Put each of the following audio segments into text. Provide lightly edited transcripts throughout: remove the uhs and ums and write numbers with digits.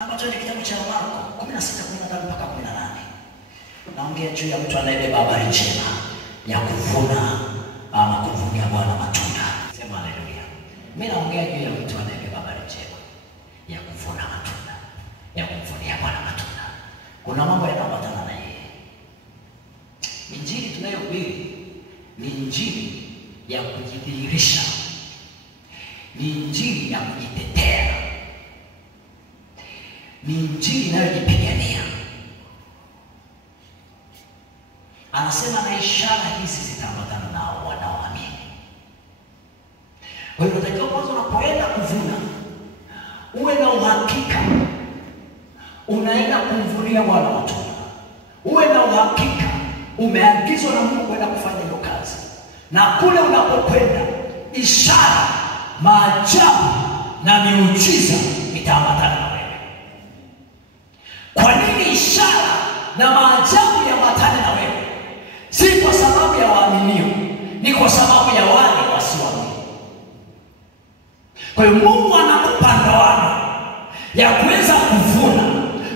Ambacho ni kitabu cha Marko 16:15 mpaka 18. Naongea juu ya mtu anayebeba habari njema ya kuvuna ama kuvunia Bwana matunda. Sema haleluya. Mimi naongea juu ya mtu anayebeba habari njema ya kuvuna matunda, ya kuvunia Bwana matunda. Kuna mambo yanayoambatana na yeye. Injili tunayohubiri ni injili ya kujidhihirisha, ni injili ya kujitetea, ni injili inayojipigania. Anasema na ishara hizi zitaambatana nao wanaoamini. Kwa hiyo unatakiwa kwanza unapoenda kuvuna uwe na uhakika unaenda kumvunia Bwana matunda. Uwe na uhakika umeagizwa na Mungu kwenda kufanya hiyo kazi. Na kule unapokwenda ishara, maajabu na miujiza itaambatana na wewe. Kwa nini ishara na maajabu yaambatane na wewe? Si kwa sababu ya waaminio, ni kwa sababu ya wale wasioamini. Kwa hiyo Mungu anakupa ndoano ya kuweza kuvuna,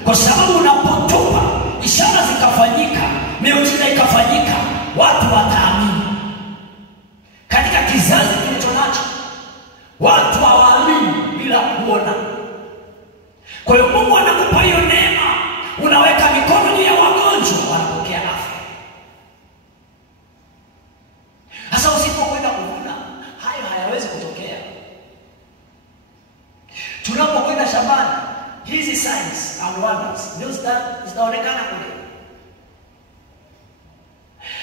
kwa sababu unapotupa ishara zikafanyika, miujiza ikafanyika, watu wataamini. Katika kizazi kilicho nacho watu hawaamini bila kuona. Kwa hiyo Mungu anakupa hiyo neema, unaweka mikono juu ya wagonjwa, wanapokea afya. Sasa usipokwenda kuvuna, hayo hayawezi kutokea. Tunapokwenda shambani, hizi signs and wonders ndio zitaonekana kule.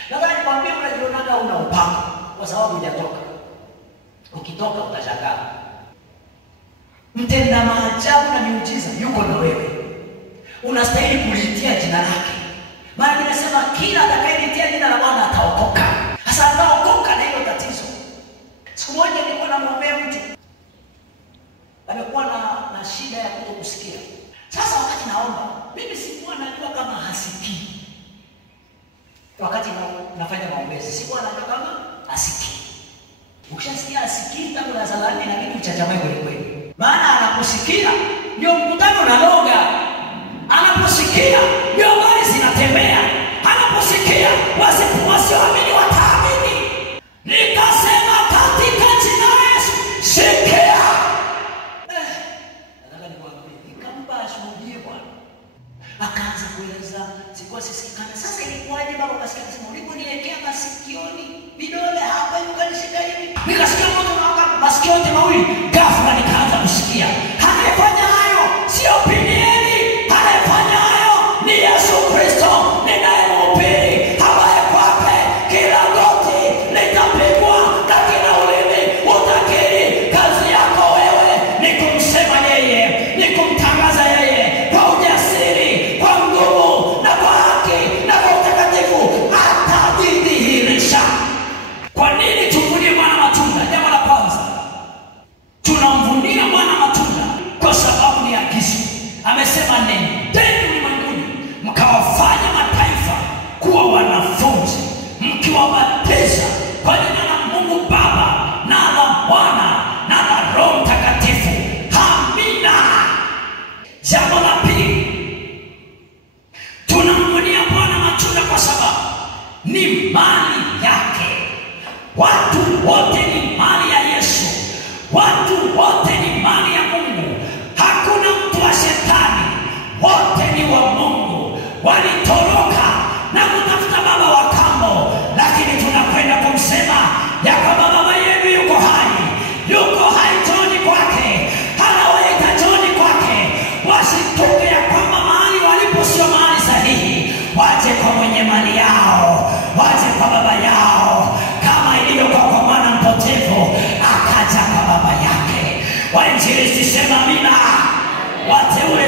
Nadhani kwambia unajionaga una upako kwa sababu hujatoka. Ukitoka utashangaa. Mtenda maajabu na miujiza yuko na wewe. Unastahili kuliitia jina lake. Maana ninasema kila atakayeliitia jina la Bwana ataokoka. Sasa ataokoka na hilo tatizo. Siku moja nilikuwa namwombea mtu. Amekuwa na shida ya kutokusikia. Sasa wakati naomba, mimi sikuwa najua kama hasikii. Wakati nafanya maombezi, sikuwa najua kama hasikii. Ukishasikia hasikii tangu la zalani na kitu cha jamii kweli. Maana anaposikia ndio mkutano unanoga. Anaposikia ndio habari zinatembea. Anaposikia wasioamini wataamini. Nikasema katika jina la Yesu, sikia. Nataka nikwambie, nikampa ashuhudie Bwana. Akaanza kueleza, sikuwa sisikana. Sasa ilikuwaje baba kasikia kusema uliponiwekea masikioni vidole hapa ukanishika hivi. Nikasikia moto unawaka masikio yote mawili. Ghafla nikaanza kusikia. Anayefanya hayo sio Pinieli. Anayefanya hayo ni Yesu Kristo ninayemhubiri, ambaye kwake kila goti litapigwa na kila ulimi utakiri. Kazi yako wewe ni kumsema yeye, ni kumtangaza yeye kwa ujasiri, kwa nguvu na kwa haki na kwa utakatifu. Atajidhihirisha. Kwa nini tuvunie Bwana matunda? Jambo la kwanza, tunamvunia Bwana matunda kwa sababu ni agizo. Amesema nendeni ulimwenguni mkawafanya mataifa kuwa wanafunzi, mkiwabatiza kwa jina la Mungu Baba na la Mwana na la Roho Mtakatifu. Amina. Jambo la pili, tunamvunia Bwana matunda kwa sababu ni mali yake. Watu wote ni mali ya Yesu. Watu wote ni mali ya Mungu. Hakuna mtu wa shetani. Wote ni wa Mungu. Walitoroka na kutafuta baba wa kambo, lakini tunakwenda kumsema ya kwamba baba yenu yuko hai. Yuko hai, njoni kwake. Anawaita njoni kwake. Wasituke ya kwamba mahali walipo sio mahali sahihi. Waje kwa mwenye mali yao. Waje kwa baba yao. Kama ilivyokuwa kwa mwana mpotevu akaja kwa baba yake. Wainjilisti sema amina. Wateule